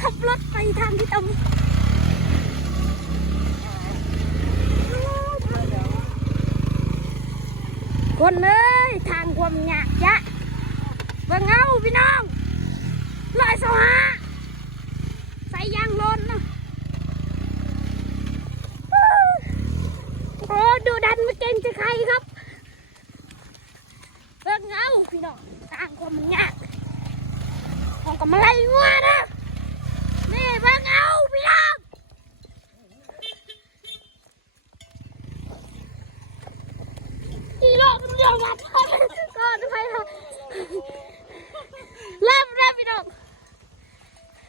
ขับรถไปทางที่ตรงคนเลยทางความยากยะเบิ่งเอาพี่น้องลอยสวะใส่ยางลนนะโอ้ดูดันมาเก่งจะใครครับเบิ่งเอาพี่น้องทางความยากของกับมาไล่งัวนะ